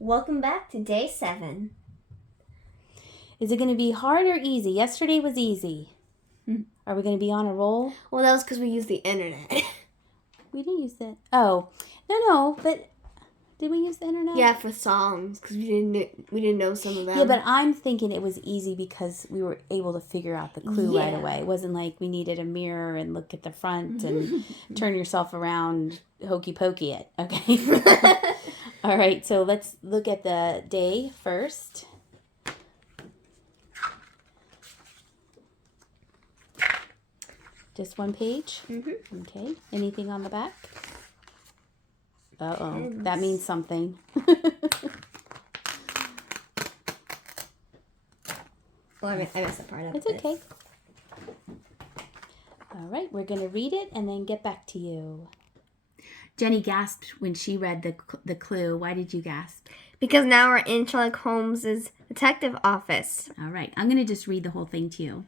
Welcome back to day 7. Is it going to be hard or easy? Yesterday was easy. Are we going to be on a roll? Well, that was because we used the internet. We didn't use it. Oh, no, but did we use the internet? Yeah, for songs, because we didn't know some of them. Yeah, but I'm thinking it was easy because we were able to figure out the clue right away. It wasn't like we needed a mirror and look at the front and turn yourself around, hokey pokey it. Okay. All right, so let's look at the day first. Just one page? Mm-hmm. Okay. Anything on the back? Uh-oh. That means something. Well, I messed that part up. It's okay. All right, we're going to read it and then get back to you. Jenny gasped when she read the clue. Why did you gasp? Because now we're in Sherlock Holmes's detective office. All right, I'm going to just read the whole thing to you.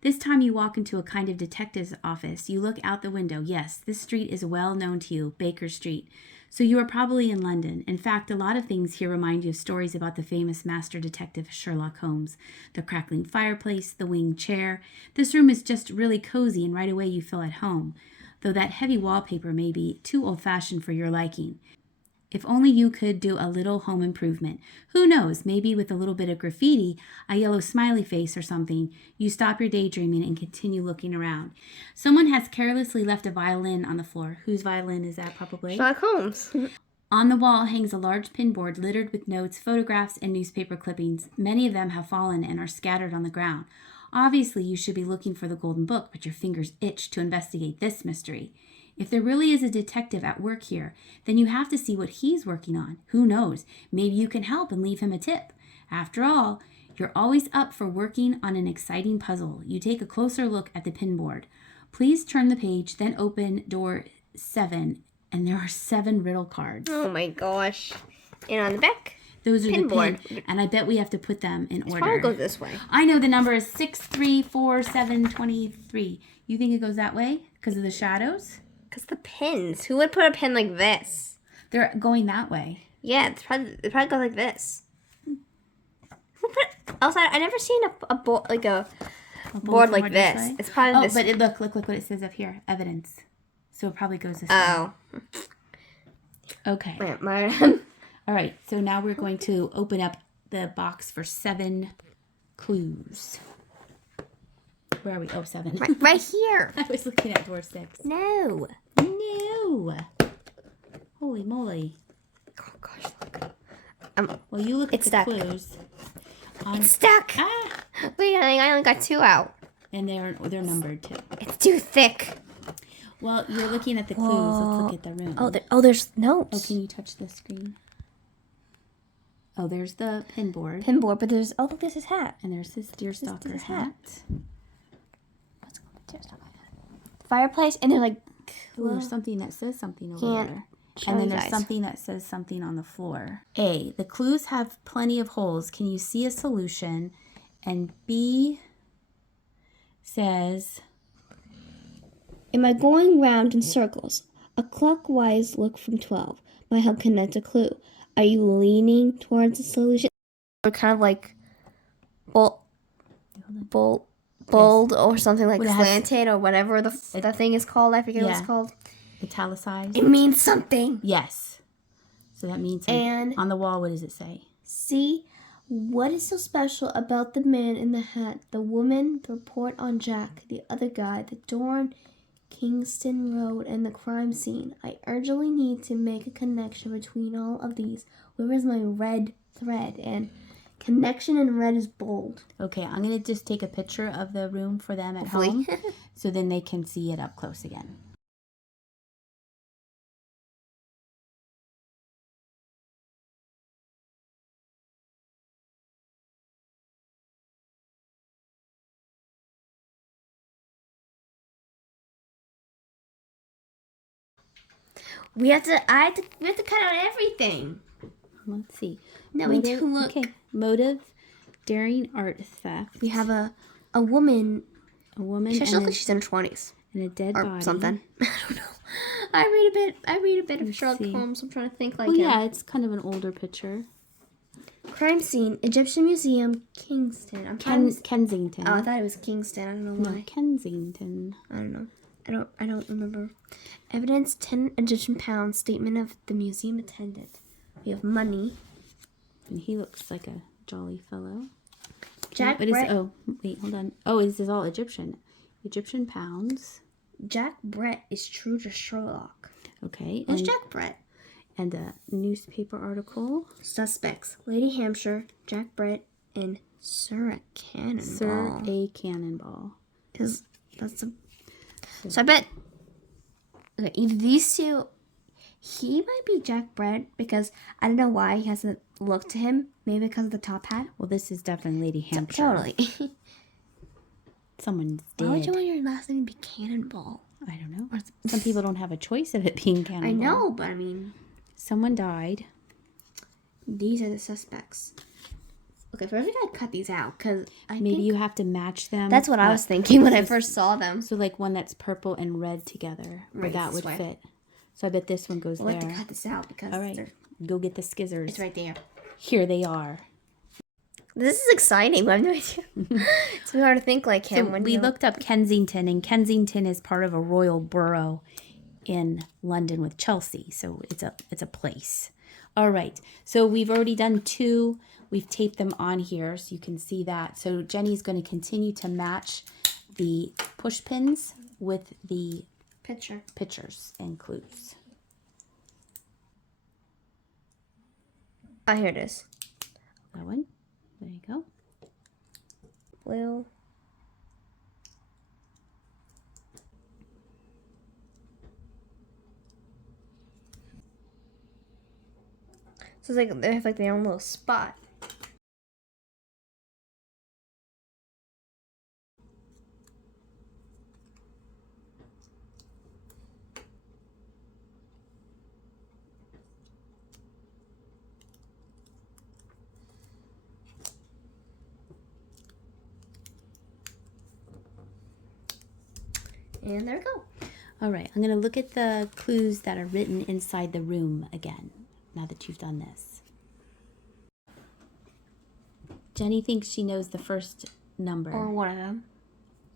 This time you walk into a kind of detective's office. You look out the window. Yes, this street is well known to you, Baker Street. So you are probably in London. In fact, a lot of things here remind you of stories about the famous master detective Sherlock Holmes. The crackling fireplace, the winged chair. This room is just really cozy and right away you feel at home, though that heavy wallpaper may be too old-fashioned for your liking. If only you could do a little home improvement. Who knows, maybe with a little bit of graffiti, a yellow smiley face or something, you stop your daydreaming and continue looking around. Someone has carelessly left a violin on the floor. Whose violin is that, probably? Sherlock Holmes. On the wall hangs a large pinboard littered with notes, photographs, and newspaper clippings. Many of them have fallen and are scattered on the ground. Obviously, you should be looking for the golden book, but your fingers itch to investigate this mystery. If there really is a detective at work here, then you have to see what he's working on. Who knows? Maybe you can help and leave him a tip. After all, you're always up for working on an exciting puzzle. You take a closer look at the pinboard. Please turn the page, then open door 7, and there are 7 riddle cards. Oh my gosh. And on the back, those are pinboard. the pin, and I bet we have to put them in order. Probably goes this way. I know the number is 6, 3, 4, 7, 23. You think it goes that way because of the shadows? Because the pins. Who would put a pin like this? They're going that way. Yeah, it probably goes like this. Who put? Also, I never seen a board like a board like this. It's probably this. But look what it says up here. Evidence. So it probably goes this way. Oh. Okay. Wait, All right. So now we're going to open up the box for 7 clues. Where are we? Oh, 7. Right here. I was looking at door 6. No. Holy moly. Oh gosh, look. Well, you look at the stuck. clues. It's stuck. Ah! Wait, I only got 2 out. And they're numbered too. It's too thick. Well, you're looking at the clues. Let's look at the room. There's notes. Oh, can you touch the screen? Oh, there's the pinboard. Pinboard, but there's look, there's his hat. And there's his deerstalker his hat. What's called deerstalker hat? Fireplace, and they're like. Ooh, there's something that says something over there. And then there's something that says something on the floor. A, the clues have plenty of holes. Can you see a solution? And B says, Am I going round in circles? A clockwise look from 12 might help connect a clue. Are you leaning towards a solution? Or kind of like bold or something like slanted or whatever the thing is called. I forget what it's called. Italicized. It means something. Yes. So that means And on the wall, what does it say? See, what is so special about the man in the hat, the woman, the report on Jack, the other guy, the door on Kingston Road, and the crime scene? I urgently need to make a connection between all of these. Where is my red thread? And connection in red is bold. Okay, I'm going to just take a picture of the room for them at home so then they can see it up close again. we have to cut out everything. Let's see. No, we do look. Okay, motive, daring art theft. We have a woman. A woman. She looks like she's in her 20s. And a dead body. Something. I don't know. I read a bit of Sherlock Holmes. I'm trying to think like yeah, it's kind of an older picture. Crime scene, Egyptian Museum, Kingston. Kensington. Oh, I thought it was Kingston. I don't know why. No, Kensington. I don't know. I don't remember. Evidence, 10 Egyptian pounds. Statement of the museum attendant. We have money. And he looks like a jolly fellow. Jack What is, Brett. oh, wait, hold on. Oh, this is all Egyptian. Egyptian pounds. Jack Brett is true to Sherlock. Okay. Who's Jack Brett? And a newspaper article. Suspects: Lady Hampshire, Jack Brett, and Sir a Cannonball. Sir a Cannonball. Because that's a... So I bet... Okay, either these two... He might be Jack Brett because I don't know why he hasn't looked to him. Maybe because of the top hat. Well, this is definitely Lady Hampshire. Totally. Someone's dead. Why would you want your last name to be Cannonball? I don't know. Some people don't have a choice of it being Cannonball. I know, but I mean... Someone died. These are the suspects. Okay, first we gotta cut these out because Maybe you have to match them. that's what I was thinking when I first saw them. So like one that's purple and red together. Right, that would this way. fit. So I bet this one goes We'll there. have to cut this out because All right. Go get the skizzers. it's right there. Here they are. This is exciting. I have no idea. It's really hard to think like him. So when we you... looked up Kensington, and Kensington is part of a royal borough in London with Chelsea. So it's a place. All right. So we've already done 2. We've taped them on here so you can see that. So Jenny's going to continue to match the push pins with the pictures and clues. Ah, here it is. That one. There you go. Blue. So it's like they have like their own little spot. And there we go. All right. I'm going to look at the clues that are written inside the room again, now that you've done this. Jenny thinks she knows the first number. Or one of them.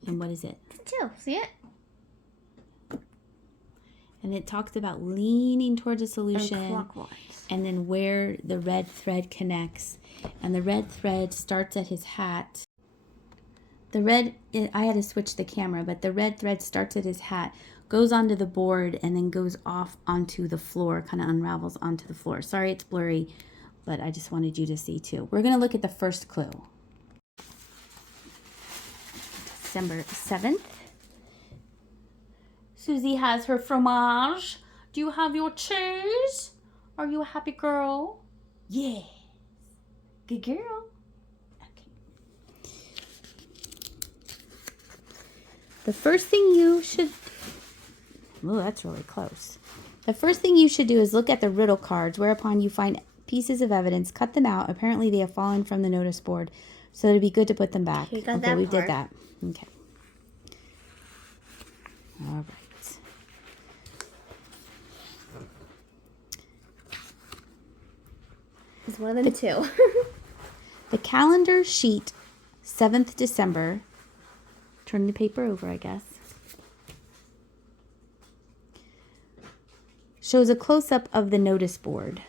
And what is it? 2. See it? And it talks about leaning towards a solution. And clockwise. And then where the red thread connects. And the red thread starts at his hat. I had to switch the camera, but the red thread starts at his hat, goes onto the board, and then goes off onto the floor, kind of unravels onto the floor. Sorry it's blurry, but I just wanted you to see too. We're going to look at the first clue. December 7th. Susie has her fromage. Do you have your cheese? Are you a happy girl? Yes. Good girl. Okay. The first thing you should... Oh, that's really close. The first thing you should do is look at the riddle cards, whereupon you find pieces of evidence, cut them out. Apparently they have fallen from the notice board, so it'd be good to put them back. Okay, we did that. Okay. All right. It's one of them too. The calendar sheet, 7th December. Turn the paper over, I guess. Shows a close-up of the notice board.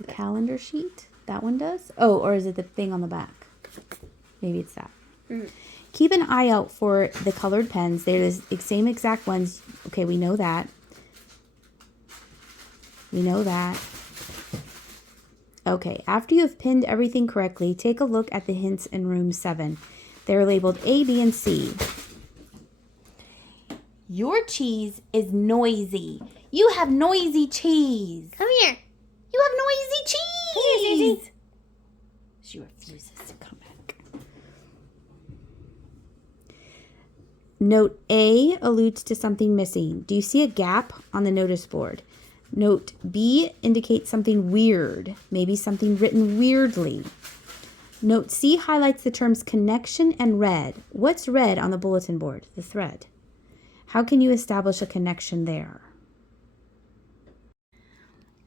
The calendar sheet? That one does? Oh, or is it the thing on the back? Maybe it's that. Mm. Keep an eye out for the colored pens. They're the same exact ones. Okay, we know that. We know that. Okay, after you have pinned everything correctly, take a look at the hints in room 7. They're labeled A, B, and C. Your cheese is noisy. You have noisy cheese. Come here. You have noisy cheese. Come here, Susie. She refuses to come back. Note A alludes to something missing. Do you see a gap on the notice board? Note B indicates something weird, maybe something written weirdly. Note C highlights the terms connection and red. What's red on the bulletin board? The thread. How can you establish a connection there?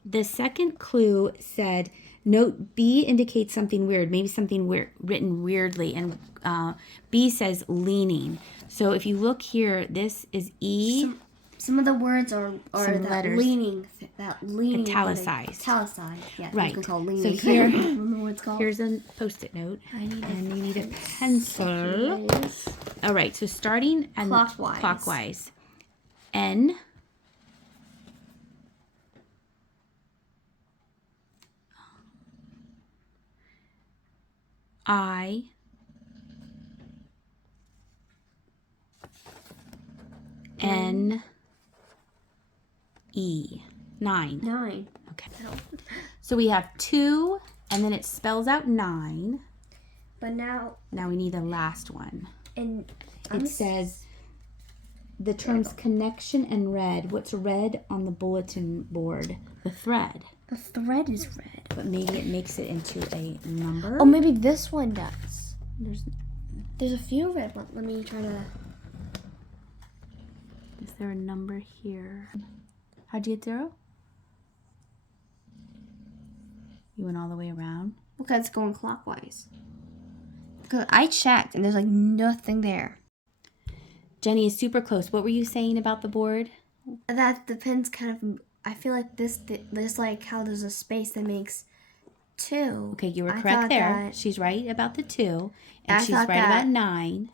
The second clue said, note B indicates something weird, maybe something weird, written weirdly, and B says leaning. So if you look here, this is E. Some of the words are Some that letters. leaning, Italicized. Italicized, yeah. Right. It's called leaning. So here, I don't know what it's called. here's a Post-it note. And you need a pencil. All right, so starting and clockwise. N. I. N. E. 9. 9. Okay. So we have 2, and then it spells out 9. But now we need the last one. and It says the terms connection and red. What's red on the bulletin board? The thread. the thread is red. But maybe it makes it into a number. Oh, maybe this one does. There's a few red ones. Let me try to. Is there a number here? How'd you get 0? You went all the way around? Look, it's going clockwise. Because I checked and there's like nothing there. Jenny is super close. What were you saying about the board? That depends kind of. I feel like this like how there's a space that makes 2. Okay, you were I correct thought there. that- She's right about the 2. And I she's thought right that- about 9.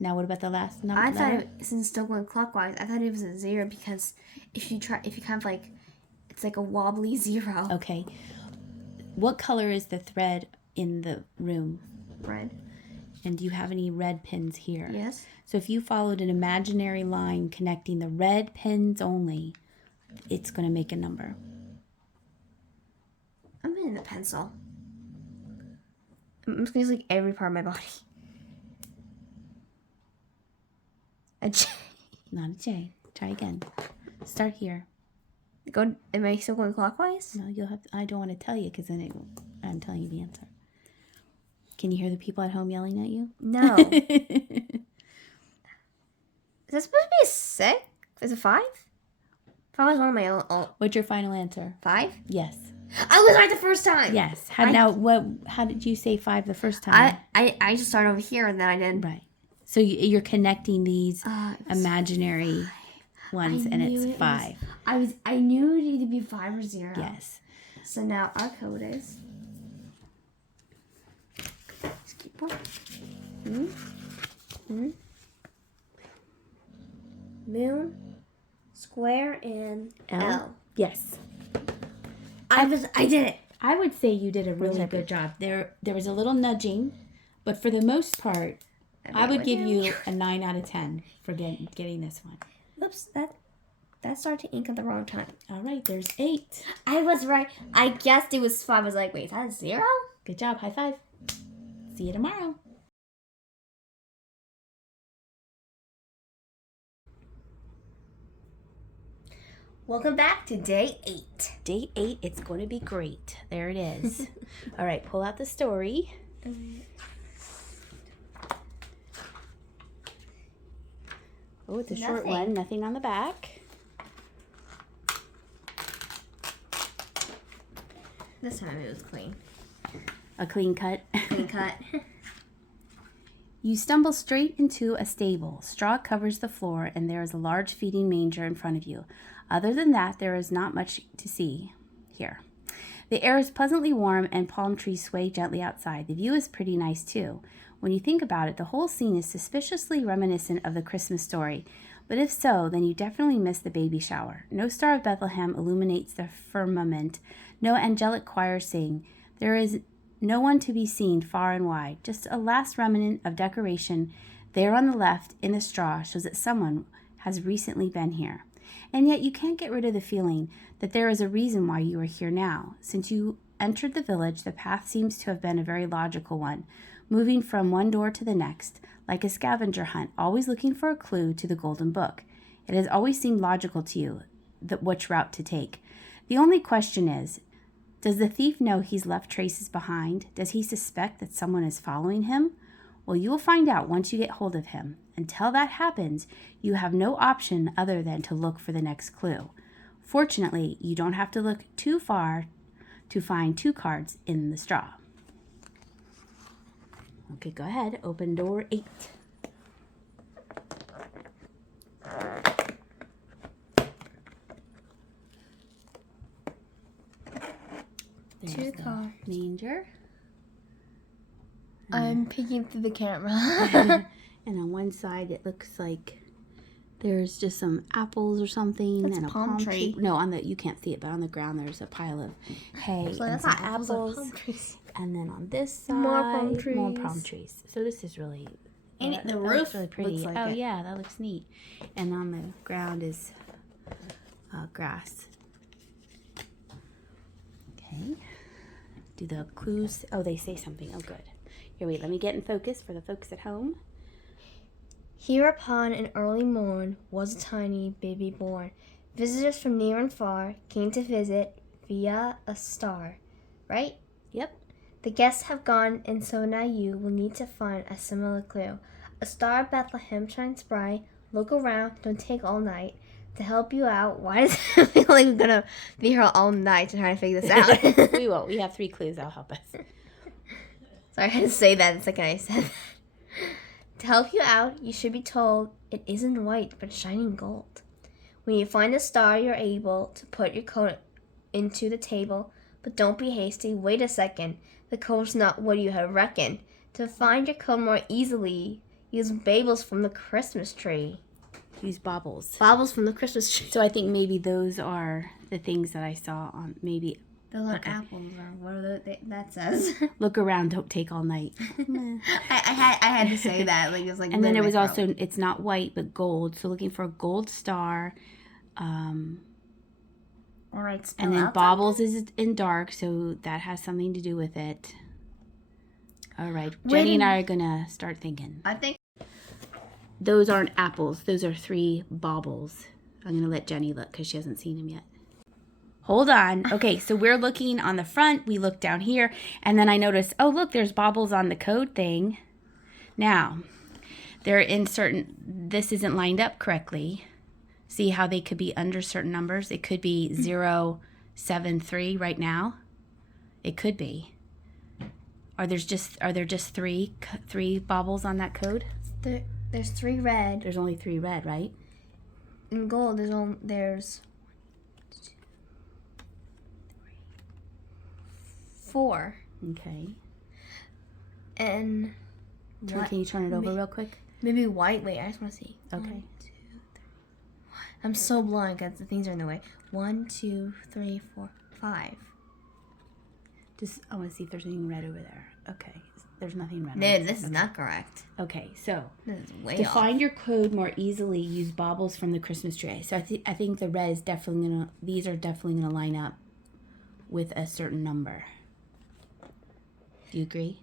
Now what about the last number? I thought since it's still going clockwise, I thought it was a 0 because if you kind of like, it's like a wobbly 0. Okay. What color is the thread in the room? Red. And do you have any red pins here? Yes. So if you followed an imaginary line connecting the red pins only, it's going to make a number. I'm in the pencil. I'm just gonna use like every part of my body. A J. Not a J. Try again. Start here. Am I still going clockwise? No, you'll have. I don't want to tell you because then I'm telling you the answer. Can you hear the people at home yelling at you? No. Is that supposed to be a 6? Is it 5? 5 was one of my own. Oh, What's your final answer? 5? Yes. I was right the first time. Yes. How did you say 5 the first time? I just started over here and then I did. Right. So you're connecting these It was imaginary ones, and it's 5. I knew it needed to be 5 or 0. Yes. So now our code is. Let's keep going. Moon, square, and L. Yes. I did it. I would say you did a really good job. There was a little nudging, but for the most part, I would give you a 9 out of 10 for getting this one. Oops, that started to ink at the wrong time. All right, there's 8. I was right. I guessed it was 5. I was like, wait, is that a 0? Good job. High five. See you tomorrow. Welcome back to day 8. Day 8, it's going to be great. There it is. All right, pull out the story. Oh, it's a short one. Nothing on the back. This time it was clean. A clean cut. Clean cut. You stumble straight into a stable. Straw covers the floor, and there is a large feeding manger in front of you. Other than that, there is not much to see here. The air is pleasantly warm, and palm trees sway gently outside. The view is pretty nice, too. When you think about it, the whole scene is suspiciously reminiscent of the Christmas story. But if so, then you definitely missed the baby shower. No Star of Bethlehem illuminates the firmament. No angelic choirs sing. There is no one to be seen far and wide. Just a last remnant of decoration there on the left in the straw shows that someone has recently been here. And yet you can't get rid of the feeling that there is a reason why you are here now. Since you entered the village, the path seems to have been a very logical one, moving from one door to the next, like a scavenger hunt, always looking for a clue to the golden book. It has always seemed logical to you which route to take. The only question is, does the thief know he's left traces behind? Does he suspect that someone is following him? Well, you will find out once you get hold of him. Until that happens, you have no option other than to look for the next clue. Fortunately, you don't have to look too far to find 2 cards in the straw. Okay, go ahead. Open door 8. There's 2 the cards. manger. I'm peeking through the camera. And on one side, it looks like there's just some apples or something. That's and a a palm tree. No, you can't see it, but on the ground there's a pile of hay So and that's some not apples, apples. palm trees. And then on this side, More palm more trees. palm trees. So this is really, And that the looks roof really pretty. looks like oh it. yeah, that looks neat. And on the ground is grass. Okay. Do the clues? Oh, they say something. Oh, good. Here, wait. Let me get in focus for the folks at home. Here upon an early morn was a tiny baby born. Visitors from near and far came to visit via a star. Right? Yep. The guests have gone, and so now you will need to find a similar clue. A star of Bethlehem shines bright. Look around, don't take all night. To help you out, why does it feel like we're gonna be here all night to try to figure this out? We won't. We have 3 clues. That'll help us. Sorry, I had to say that the second I said that. To help you out, you should be told it isn't white but shining gold. When you find a star, you're able to put your coat into the table, but don't be hasty. Wait a second. The code's not what you had reckoned. To find your code more easily, use baubles from the Christmas tree. Use baubles. Baubles from the Christmas tree. So I think maybe those are the things that I saw on maybe. Those are apples, or what are that says. Look around, don't take all night. I had to say that. Like it was like. And then it was also, it's not white but gold. So looking for a gold star. All right. And then baubles is in dark, so that has something to do with it. All right, Jenny and I are gonna start thinking. I think Those aren't apples. Those are 3 baubles. I'm gonna let Jenny look because she hasn't seen them yet. Hold on. Okay, so we're looking on the front. We look down here, and then I notice, oh, look, there's baubles on the code thing. Now, they're in certain, this isn't lined up correctly. See how they could be under certain numbers? It could be 073 right now. It could be. Are there just three baubles on that code? there's 3 red. There's only 3 red, right? In gold, there's 4. Okay. And Can you turn it over real quick? maybe white. Wait, I just want to see. Okay. 1, 2, 3. I'm so blind because the things are in the way. 1, 2, 3, 4, 5. I want to see if there's anything red over there. Okay. There's nothing red. No, this is not correct. Okay, so This is way to off. find your code more easily, use baubles from the Christmas tree. So I think the red is definitely these are definitely gonna line up with a certain number. Do you agree?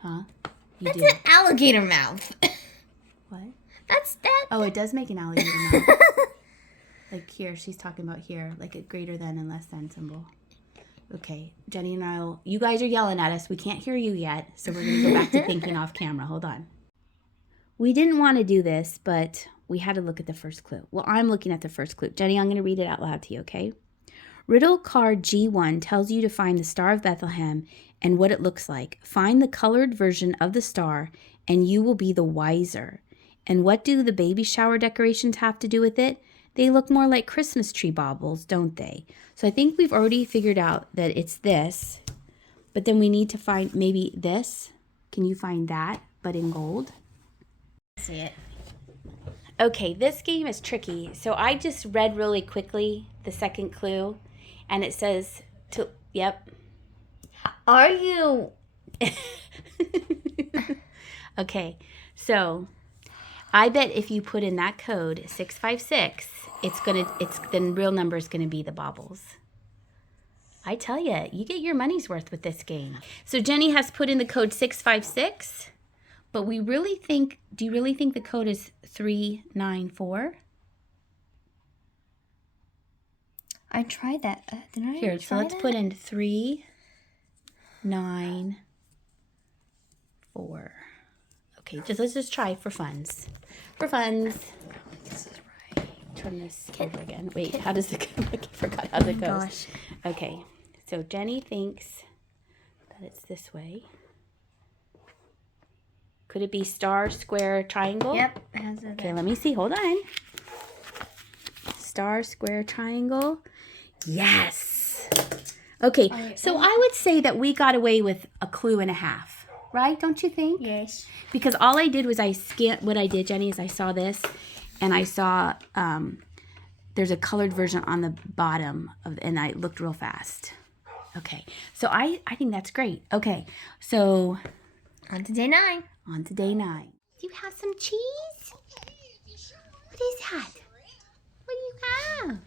Huh? You That's do. an alligator mouth. What? That's that. Oh, it does make an alligator mouth. Like here, she's talking about here, like a greater than and less than symbol. Okay, Jenny and you guys are yelling at us. We can't hear you yet, so we're going to go back to thinking off camera. Hold on. We didn't want to do this, but we had to look at the first clue. Well, I'm looking at the first clue. Jenny, I'm going to read it out loud to you, okay? Riddle card G1 tells you to find the Star of Bethlehem and what it looks like. Find the colored version of the star, and you will be the wiser. And what do the baby shower decorations have to do with it? They look more like Christmas tree baubles, don't they? So I think we've already figured out that it's this, but then we need to find maybe this. Can you find that, but in gold? See it. Okay, this game is tricky. So I just read really quickly the second clue, and it says yep. Are you? Okay, so I bet if you put in that code 656, the real number is gonna be the baubles. I tell you, you get your money's worth with this game. So Jenny has put in the code 656, but do you really think the code is 394? I tried that. Did I? Here, so let's put in 394. Okay, let's just try for funs. For funs. This is right. turn this over again. Wait, how does it go? I forgot how it goes. Gosh. Okay, so Jenny thinks that it's this way. Could it be star, square, triangle? Yep. It has a Okay, let me see. Hold on. Star, square, triangle. Yes. Okay, so I would say that we got away with a clue and a half, right? Don't you think? Yes. Because all I did was I scanned. What I did, Jenny, is I saw this, and I saw there's a colored version on the bottom of, and I looked real fast. Okay, so I think that's great. Okay, so On to day 9. on to day 9. Do you have some cheese? What is that? What do you have?